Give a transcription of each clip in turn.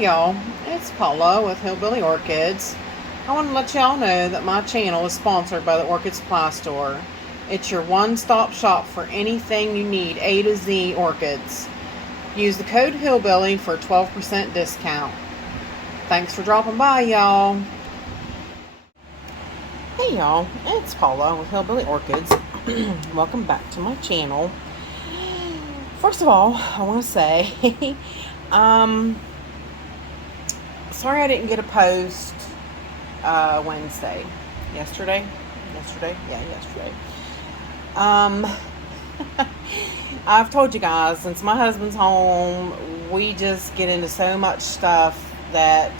Hey y'all, it's Paula with Hillbilly Orchids. I want to let y'all know that my channel is sponsored by the Orchid Supply Store. It's your one-stop shop for anything you need A to Z orchids. Use the code Hillbilly for a 12% discount. Thanks for dropping by, y'all. Hey y'all, it's Paula with Hillbilly Orchids. Welcome back to my channel. First of all, I want to say, sorry I didn't get a post Wednesday. Yesterday. I've told you guys, since my husband's home, we just get into so much stuff that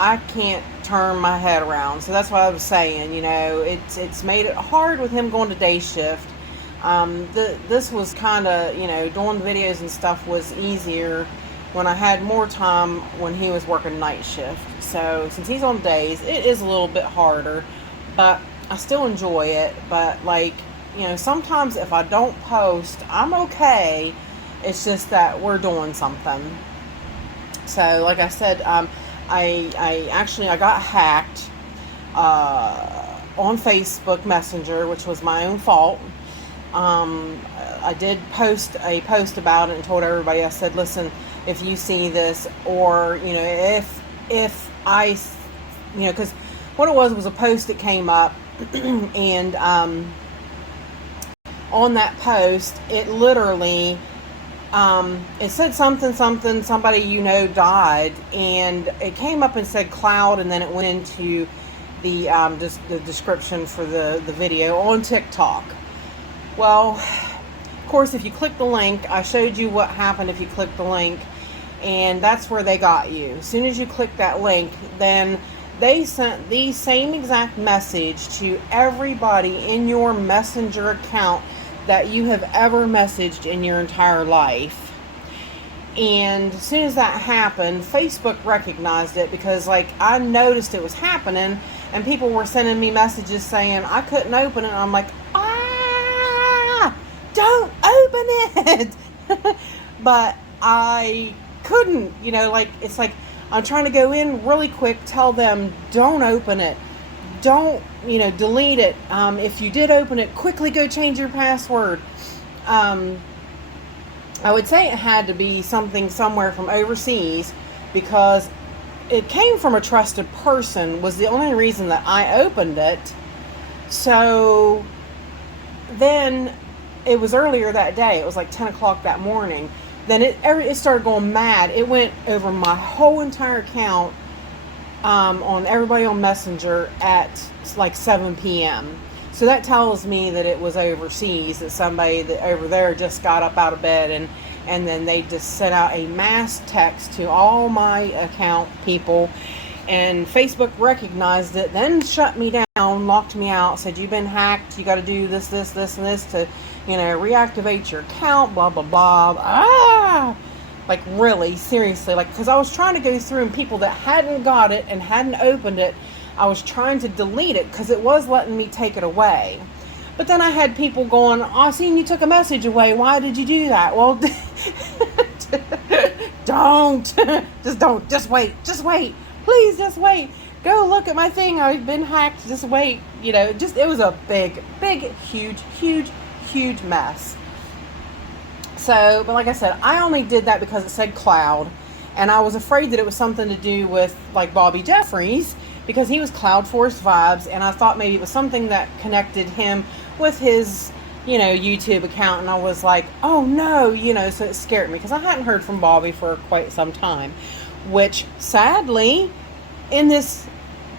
I can't turn my head around. So that's what I was saying, it's made it hard with him going to day shift. This was kind of, doing videos and stuff was easier when I had more time when he was working night shift. So since he's on days, it is a little bit harder, but I still enjoy it. But sometimes if I don't post, I'm okay. It's just that we're doing something. So like I said, I got hacked on Facebook Messenger, which was my own fault. I did post a post about it and told everybody, I said, listen, if you see this, or if I, because what it was a post that came up and on that post it literally it said somebody died, and it came up and said cloud, and then it went into the just the description for the video on TikTok. Well, of course, if you click the link, I showed you what happened if you click the link, and that's where they got you. As soon as you click that link, then they sent the same exact message to everybody in your Messenger account that you have ever messaged in your entire life. And as soon as that happened, Facebook recognized it, because I noticed it was happening, and people were sending me messages saying I couldn't open it. And I'm like, don't open it. But I couldn't, it's like I'm trying to go in really quick, tell them don't open it, don't delete it. If you did open it, quickly go change your password. I would say it had to be something somewhere from overseas, because it came from a trusted person, was the only reason that I opened it. So then it was earlier that day. It was like 10 o'clock that morning. Then it started going mad. It went over my whole entire account on everybody on Messenger at like 7 p.m. So that tells me that it was overseas, that somebody that over there just got up out of bed, and then they just sent out a mass text to all my account people, and Facebook recognized it, then shut me down, locked me out, said you've been hacked, you got to do this, and this to reactivate your account, blah blah blah. Like, really, seriously, because I was trying to go through, and people that hadn't got it and hadn't opened it, I was trying to delete it because it was letting me take it away. But then I had people going, I seen you took a message away, why did you do that? Well, just wait, please, just wait, go look at my thing, I've been hacked, just wait. It was a big huge mess. So, but like I said, I only did that because it said cloud, and I was afraid that it was something to do with Bobby Jeffries, because he was Cloud Force Vibes, and I thought maybe it was something that connected him with his YouTube account, and I was like, oh no, so it scared me, because I hadn't heard from Bobby for quite some time, which sadly, in this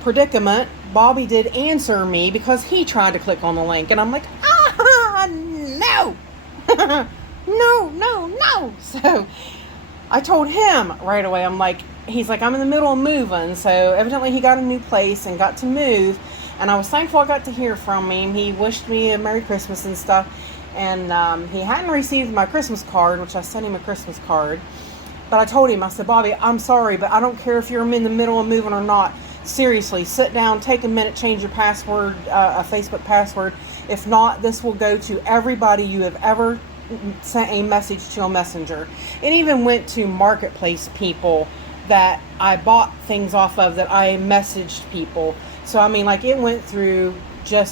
predicament, Bobby did answer me, because he tried to click on the link, and I'm like, no. no. So I told him right away, he's like, I'm in the middle of moving. So evidently he got a new place and got to move, and I was thankful I got to hear from him. He wished me a Merry Christmas and stuff, and he hadn't received my Christmas card, which I sent him a Christmas card. But I told him, I said, Bobby, I'm sorry, but I don't care if you're in the middle of moving or not. Seriously, sit down, take a minute, change your password, a Facebook password. If not, this will go to everybody you have ever sent a message to on Messenger. It even went to marketplace people that I bought things off of, that I messaged people. So I mean, like, it went through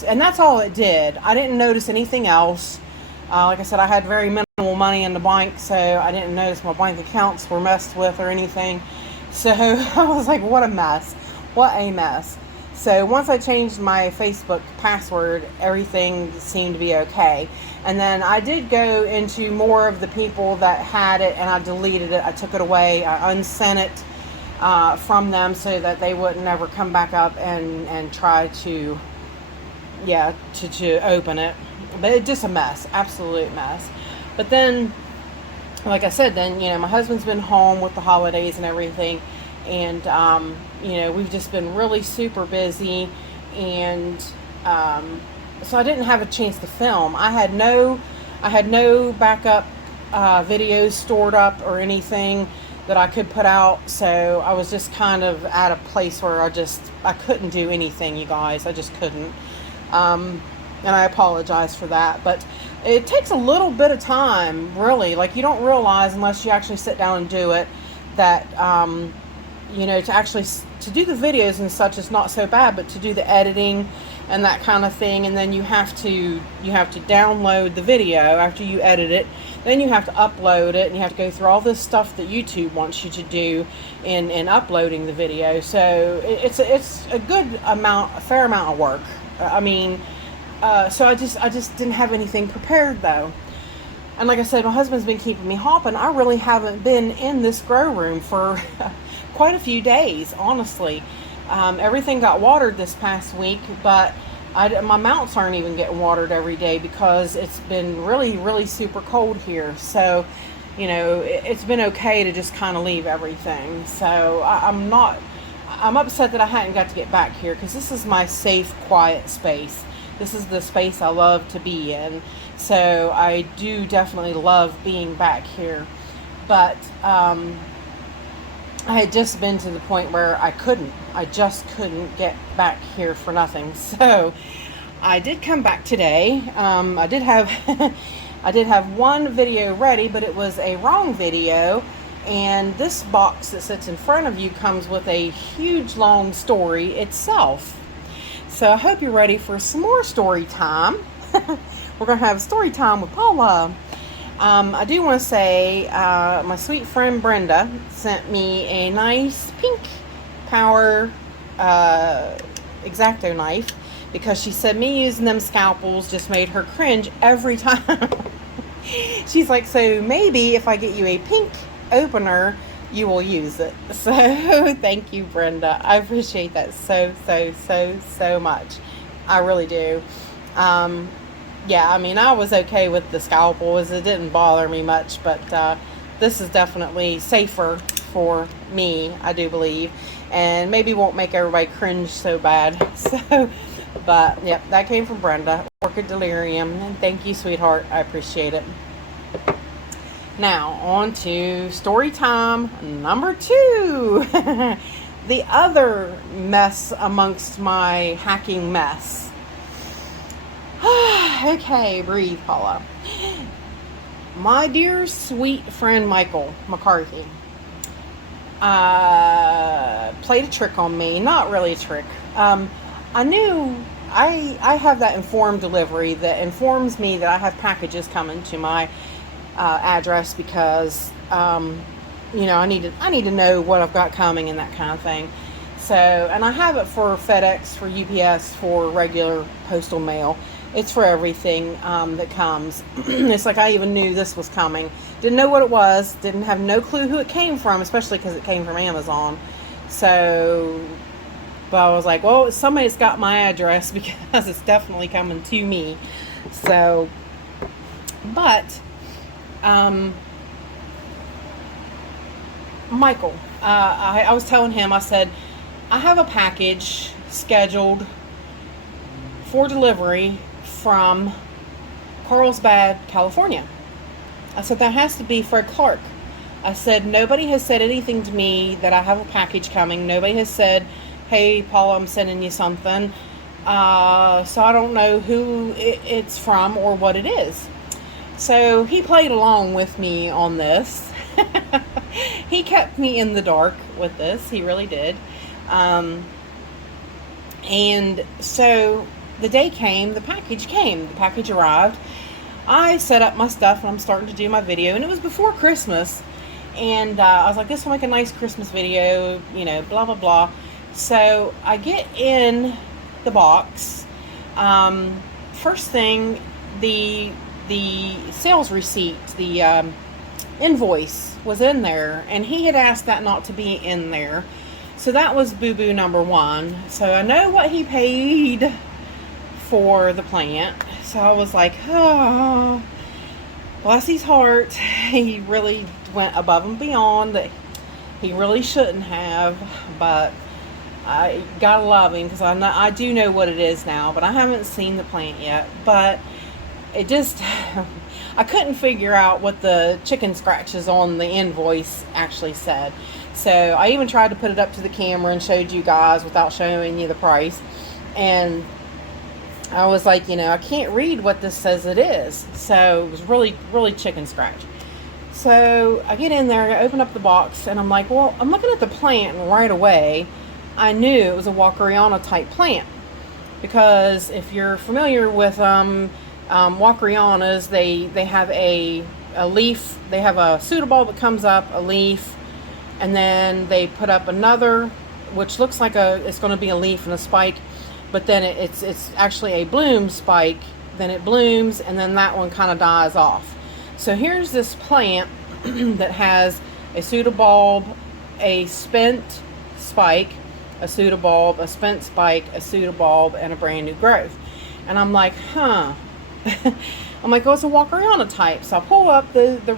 and that's all it did. I didn't notice anything else. Like I said, I had very minimal money in the bank, so I didn't notice my bank accounts were messed with or anything. So I was like, what a mess. What a mess. So once I changed my Facebook password, everything seemed to be okay. And then I did go into more of the people that had it, and I deleted it. I took it away. I unsent it from them so that they wouldn't ever come back up and try to open it. But it's just a mess, absolute mess. But then, like I said, then, my husband's been home with the holidays and everything, and we've just been really super busy, and so I didn't have a chance to film. I had no backup videos stored up or anything that I could put out, so I was just kind of at a place where I couldn't do anything, you guys. I just couldn't. And I apologize for that, but it takes a little bit of time, really. Like, you don't realize unless you actually sit down and do it, that to do the videos and such is not so bad, but to do the editing and that kind of thing, and then you have to download the video after you edit it, then you have to upload it, and you have to go through all this stuff that YouTube wants you to do in uploading the video. So it's a fair amount of work. So I just didn't have anything prepared, though. And like I said, my husband's been keeping me hopping. I really haven't been in this grow room for quite a few days, honestly. Everything got watered this past week, but my mounts aren't even getting watered every day because it's been really, really super cold here. So, it's been okay to just kind of leave everything. So I'm upset that I hadn't got to get back here, because this is my safe, quiet space. This is the space I love to be in. So I do definitely love being back here. But I had just been to the point where I just couldn't get back here for nothing. So I did come back today. I did have one video ready, but it was a wrong video. And this box that sits in front of you comes with a huge long story itself. So I hope you're ready for some more story time. We're going to have story time with Paula. I do want to say my sweet friend Brenda sent me a nice pink power X-Acto knife, because she said me using them scalpels just made her cringe every time. She's like, so maybe if I get you a pink opener, you will use it. So thank you, Brenda. I appreciate that so much. I really do. I was okay with the scalpel, as it didn't bother me much, but this is definitely safer for me, I do believe, and maybe won't make everybody cringe so bad. So, but yep, that came from Brenda, Orchid Delirium, and thank you, sweetheart. I appreciate it. Now, on to story time number 2. The other mess amongst my hacking mess. Okay, breathe, Paula. My dear sweet friend Michael McCarthy played a trick on me. Not really a trick. I knew I have that informed delivery that informs me that I have packages coming to my address, because I need to know what I've got coming and that kind of thing. So, and I have it for FedEx, for UPS, for regular postal mail. It's for everything that comes. It's like I even knew this was coming. Didn't know what it was. Didn't have no clue who it came from, especially because it came from Amazon. So, but I was like, well, somebody's got my address, because it's definitely coming to me. So, but Michael, I was telling him, I said, I have a package scheduled for delivery from Carlsbad, California. I said, that has to be Fred Clark. I said, nobody has said anything to me that I have a package coming. Nobody has said, hey, Paula, I'm sending you something. So I don't know who it's from or what it is. So he played along with me on this. He kept me in the dark with this. He really did. And so the day came, the package arrived. I set up my stuff and I'm starting to do my video, and it was before Christmas. And I was like, this will make a nice Christmas video, blah, blah, blah. So I get in the box. First thing, the sales receipt, the invoice was in there, and he had asked that not to be in there. So that was boo-boo number one. So I know what he paid for the plant. So I was like, oh, bless his heart. He really went above and beyond that he really shouldn't have, but I gotta love him because I do know what it is now, but I haven't seen the plant yet. But it just, I couldn't figure out what the chicken scratches on the invoice actually said. So I even tried to put it up to the camera and showed you guys without showing you the price. And I was like, I can't read what this says it is. So it was really, really chicken scratch. So I get in there, I open up the box, and I'm like, well, I'm looking at the plant, and right away I knew it was a Walkeriana type plant. Because if you're familiar with Walkerianas, they have a leaf, they have a pseudobulb that comes up, a leaf, and then they put up another, which looks like it's going to be a leaf and a spike, but then it's actually a bloom spike, then it blooms, and then that one kind of dies off. So here's this plant that has a pseudobulb, a spent spike, a pseudobulb, a spent spike, a pseudobulb, and a brand new growth. And I'm like, I'm like, oh, it's a Walkeriana type. So I pull up the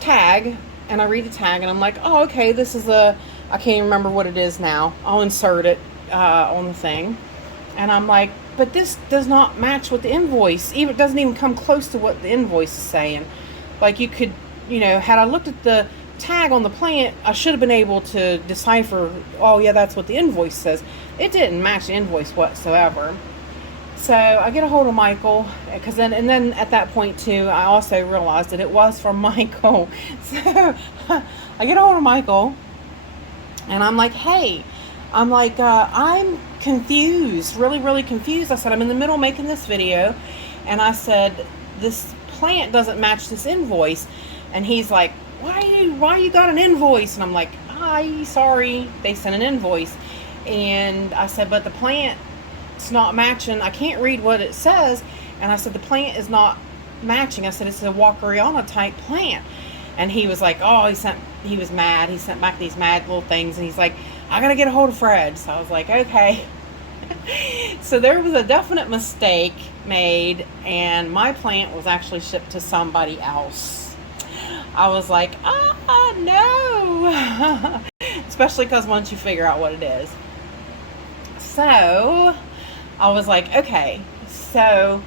tag, and I read the tag, and I'm like, oh, okay, this is I can't even remember what it is now. I'll insert it on the thing. And I'm like, but this does not match what the invoice, it doesn't even come close to what the invoice is saying. Like, you could, had I looked at the tag on the plant, I should have been able to decipher, oh yeah, that's what the invoice says. It didn't match the invoice whatsoever. So I get a hold of Michael, because then at that point too, I also realized that it was from Michael. So I get a hold of Michael, and I'm like, hey, I'm confused, really, really confused. I said, I'm in the middle of making this video, and I said, this plant doesn't match this invoice. And he's like, why you got an invoice? And I'm like, sorry, they sent an invoice. And I said, but the plant's not matching. I can't read what it says. And I said, the plant is not matching. I said, it's a Walkeriana type plant. And he was like, he was mad. He sent back these mad little things, and he's like, I gotta get a hold of Fred. So I was like, okay. So there was a definite mistake made, and my plant was actually shipped to somebody else. I was like, no. Especially because once you figure out what it is. So I was like, okay. So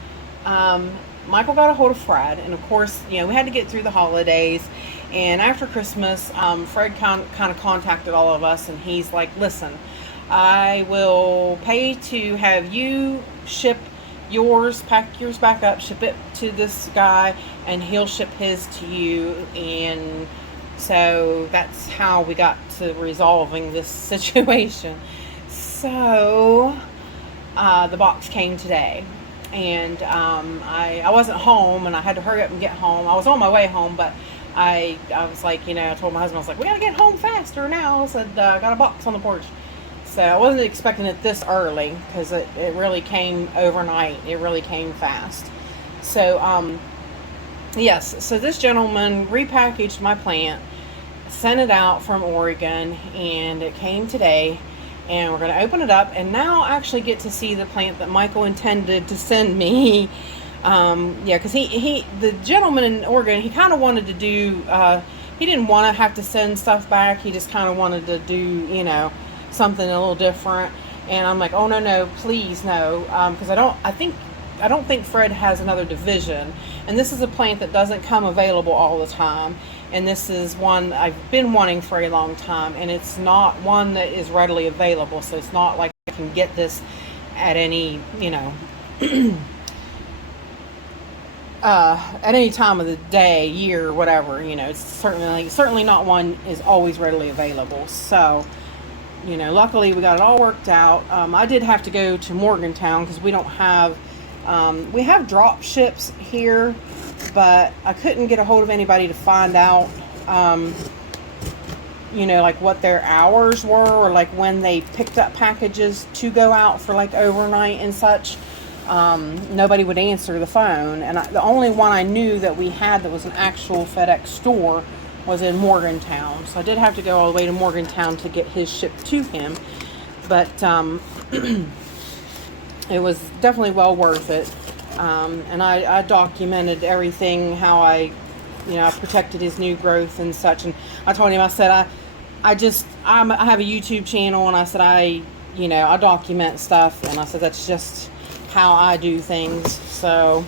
Michael got a hold of Fred, and of course, we had to get through the holidays. And after Christmas, Fred kind of contacted all of us, and he's like, listen, I will pay to have you ship yours, pack yours back up, ship it to this guy, and he'll ship his to you. And so that's how we got to resolving this situation. So the box came today, and I wasn't home, and I had to hurry up and get home. I was on my way home, but I was like, I told my husband, I was like, we gotta get home faster now. I said, I got a box on the porch. So I wasn't expecting it this early, because it really came overnight. It really came fast. So yes, so this gentleman repackaged my plant, sent it out from Oregon, and it came today. And we're going to open it up, and now actually get to see the plant that Michael intended to send me. Because the gentleman in Oregon, he kind of wanted to do, he didn't want to have to send stuff back. He just kind of wanted to do, something a little different. And I'm like, oh, no, please, no. Because I don't think Fred has another division. And this is a plant that doesn't come available all the time. And this is one I've been wanting for a long time. And it's not one that is readily available. So it's not like I can get this at any, at any time of the day, year, whatever. It's certainly not one is always readily available. So, luckily we got it all worked out. I did have to go to Morgantown because we don't have, we have drop ships here, but I couldn't get a hold of anybody to find out, like what their hours were, or like when they picked up packages to go out for like overnight and such. Nobody would answer the phone, and the only one I knew that we had that was an actual FedEx store was in Morgantown. So I did have to go all the way to Morgantown to get his shipped to him, but it was definitely well worth it. And I documented everything, how I protected his new growth and such. And I told him, I said, I have a YouTube channel, and I said, I document stuff, and I said, that's just how I do things. So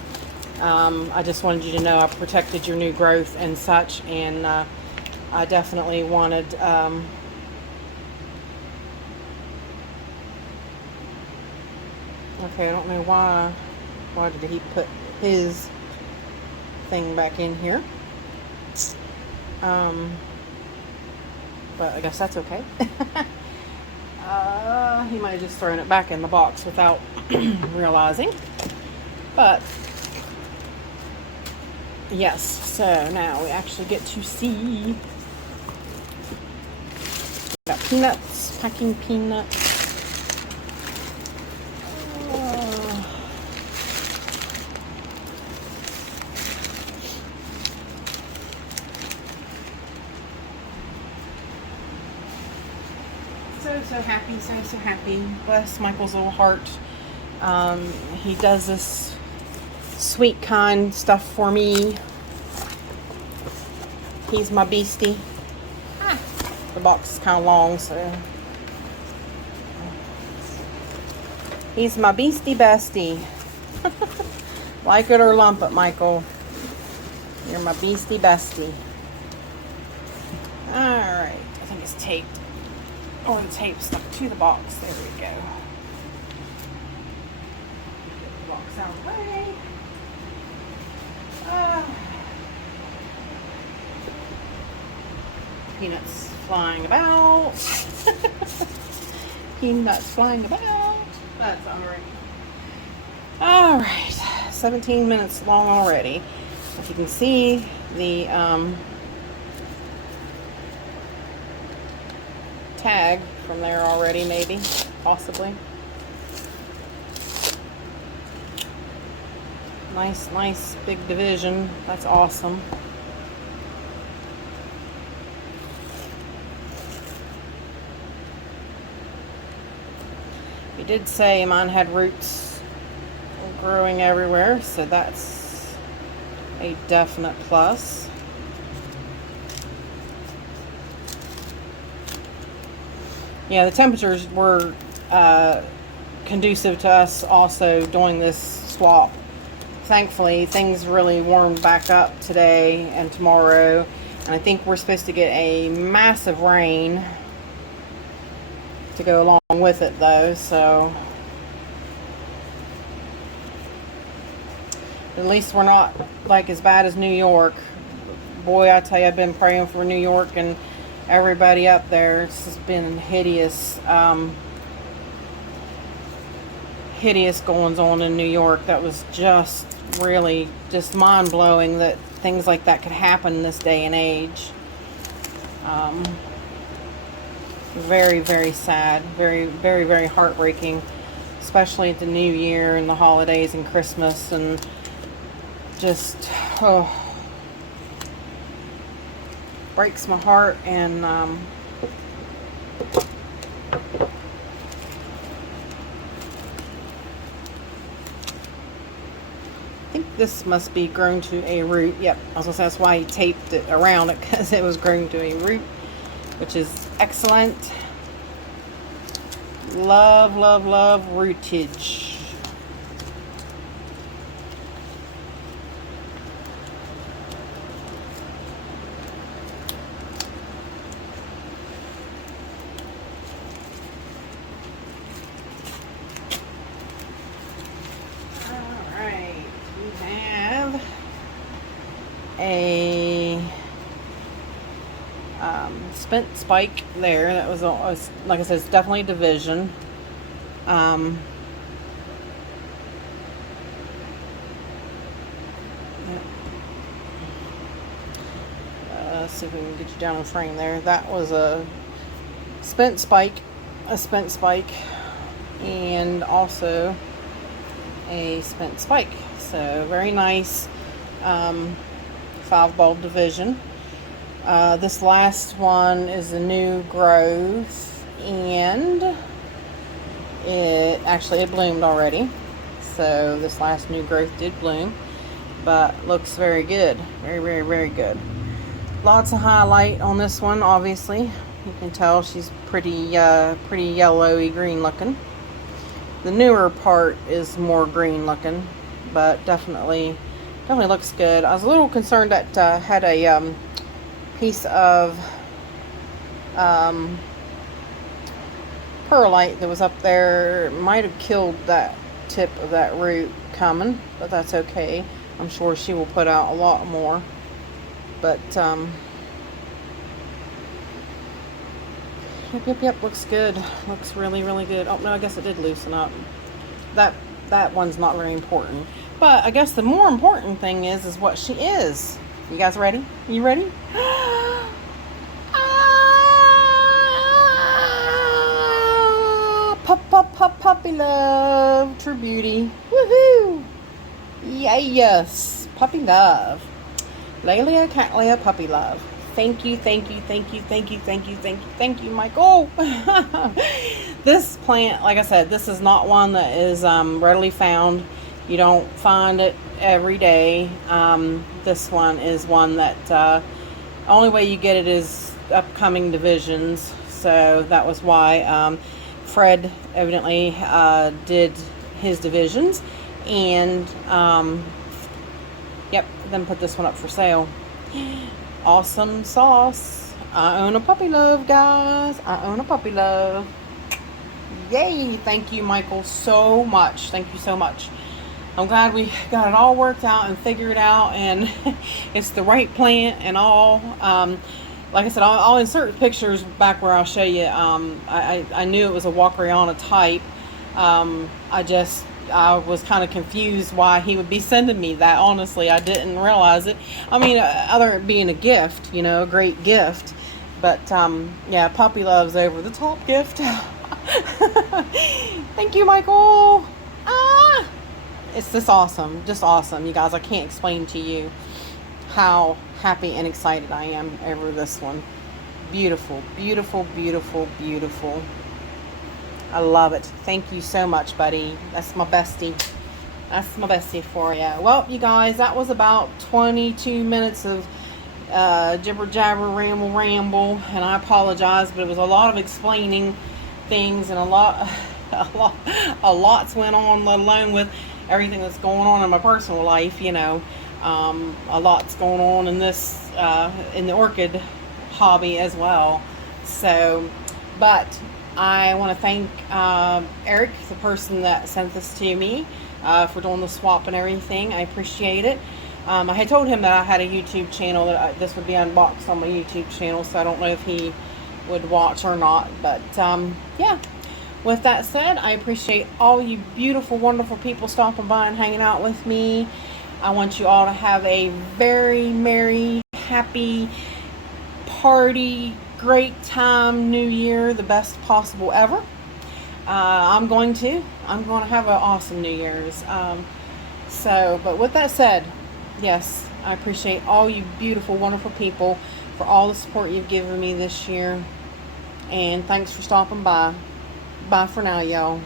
I just wanted you to know I protected your new growth and such, and I definitely wanted okay, I don't know why did he put his thing back in here, but I guess that's okay. He might have just thrown it back in the box without realizing. But yes, so now we actually get to see. Got peanuts, packing peanuts. So happy, so happy. Bless Michael's little heart. He does this sweet, kind stuff for me. He's my Beastie. The box is kind of long, so he's my Beastie bestie. Like it or lump it, Michael. You're my Beastie bestie. Alright, I think it's taped. Oh, the tape stuck to the box. There we go. Get the box out of the way. Peanuts flying about. Peanuts flying about. That's alright. Alright. 17 minutes long already. If you can see the tag from there already, maybe, possibly. Nice big division. That's awesome. He did say mine had roots growing everywhere, so that's a definite plus. Yeah, the temperatures were conducive to us also doing this swap. Thankfully, things really warmed back up today and tomorrow, and I think we're supposed to get a massive rain to go along with it, though, so at least we're not like as bad as New York. Boy, I tell you, I've been praying for New York and everybody up there. It's just been hideous, hideous goings on in New York. That was just really just mind-blowing that things like that could happen in this day and age. Very, very sad. Very, very, very heartbreaking, especially at the New Year and the holidays and Christmas, and just breaks my heart. And I think this must be grown to a root. Yep, I was gonna say that's why he taped it around it, because it was grown to a root, which is excellent. Love, love, love rootage. Alright, we have a spent spike there. That was, like I said, it's definitely a division. Let's see if we can get you down in frame there. That was a spent spike, and also a spent spike. So very nice 5-bulb division. This last one is a new growth, and it bloomed already. So this last new growth did bloom, but looks very good. Very, very, very good. Lots of highlight on this one, obviously. You can tell she's pretty yellowy green looking. The newer part is more green looking, but definitely looks good. I was a little concerned that had a piece of perlite that was up there. Might have killed that tip of that root coming, but that's okay. I'm sure she will put out a lot more. But yep, looks good. Looks really, really good. Oh no, I guess it did loosen up. That one's not very important. But I guess the more important thing is what she is. You guys ready? You ready? Puppy love, true beauty. Woohoo! Yes, puppy love. Laylia, Cattleya, puppy love. Thank you, Michael. This plant, like I said, this is not one that is readily found. You don't find it every day. This one is one that only way you get it is upcoming divisions. So that was why Fred evidently did his divisions, and yep, then put this one up for sale. Awesome sauce. I own a puppy love, guys. I own a puppy love. Yay. Thank you, Michael, so much. Thank you so much. I'm glad we got it all worked out and figured out, and it's the right plant and all. Like I said, I'll insert pictures back where I'll show you. I knew it was a Walkeriana type. I was kind of confused why he would be sending me that. Honestly, I didn't realize it. I mean, other than being a gift, a great gift. But, yeah, puppy love's over the top gift. Thank you, Michael. It's just awesome. Just awesome. You guys, I can't explain to you how happy and excited I am over this one. Beautiful, beautiful, beautiful, beautiful. I love it. Thank you so much, buddy. That's my bestie. That's my bestie for you. Well, you guys, that was about 22 minutes of jibber jabber, ramble, and I apologize, but it was a lot of explaining things, and a lot's went on, let alone with everything that's going on in my personal life. A lot's going on in this in the orchid hobby as well. So, but I want to thank Eric, the person that sent this to me, for doing the swap and everything. I appreciate it. I had told him that I had a YouTube channel, that this would be unboxed on my YouTube channel, so I don't know if he would watch or not. But yeah, with that said, I appreciate all you beautiful, wonderful people stopping by and hanging out with me. I want you all to have a very merry, happy, party, great time, New Year, the best possible ever. I'm going to have an awesome New Year's. But with that said, yes, I appreciate all you beautiful, wonderful people for all the support you've given me this year. And thanks for stopping by. Bye for now, y'all.